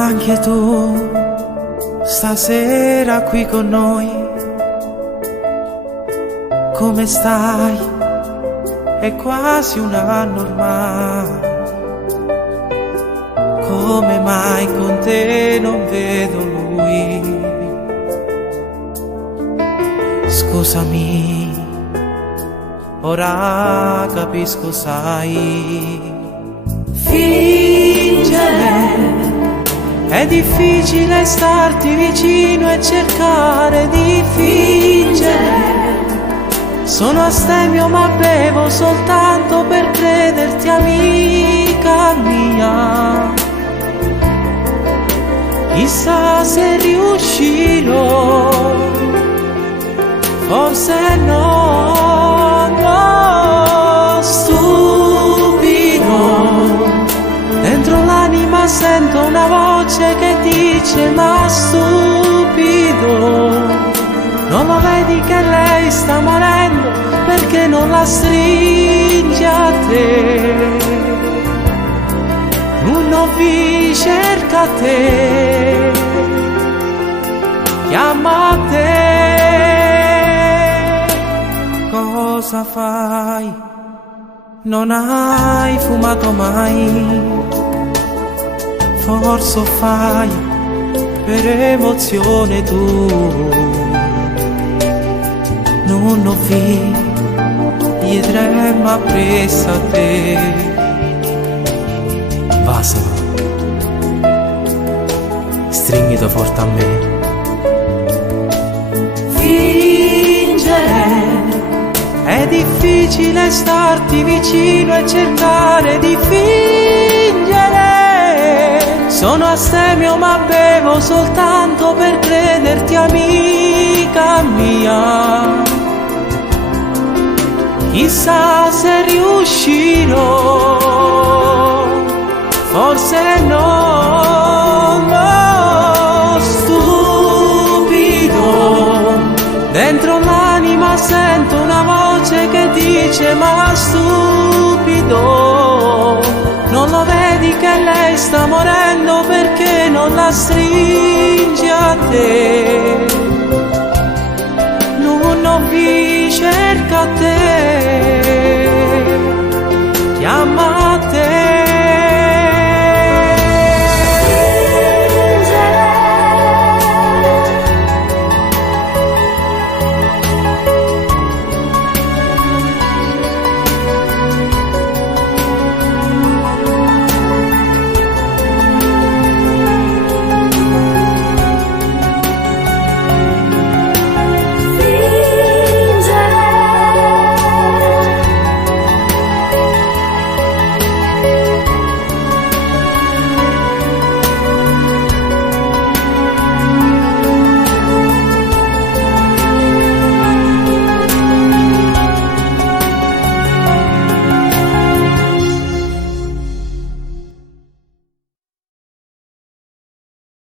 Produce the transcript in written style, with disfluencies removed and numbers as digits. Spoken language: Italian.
Anche tu stasera qui con noi, come stai? È quasi un anno ormai. Come mai con te non vedo lui? Scusami, ora capisco, sai. Fingere, è difficile starti vicino e cercare di fingere. Sono astemio ma bevo soltanto per crederti amica mia. Chissà se riuscirò, forse no, no, stupido. Dentro l'anima sento una voce che dice ma stupido, non lo vedi che lei sta morendo perché non la stringi a te? Uno vi cerca te, chiama te. Cosa fai? Non hai fumato mai? Forse fai per emozione tu. Non ho vi diedremmo appresso a te. Vasema, stringito forte a me. Fingere, è difficile starti vicino e cercare di fingere. Sono astemio ma bevo soltanto per crederti amica mia. Chissà se riuscirò, forse no, no, stupido. Dentro l'anima sento una voce che dice ma stupido, non lo vedi che lei sta morendo perché non la stringi a te? Non vi cerca te.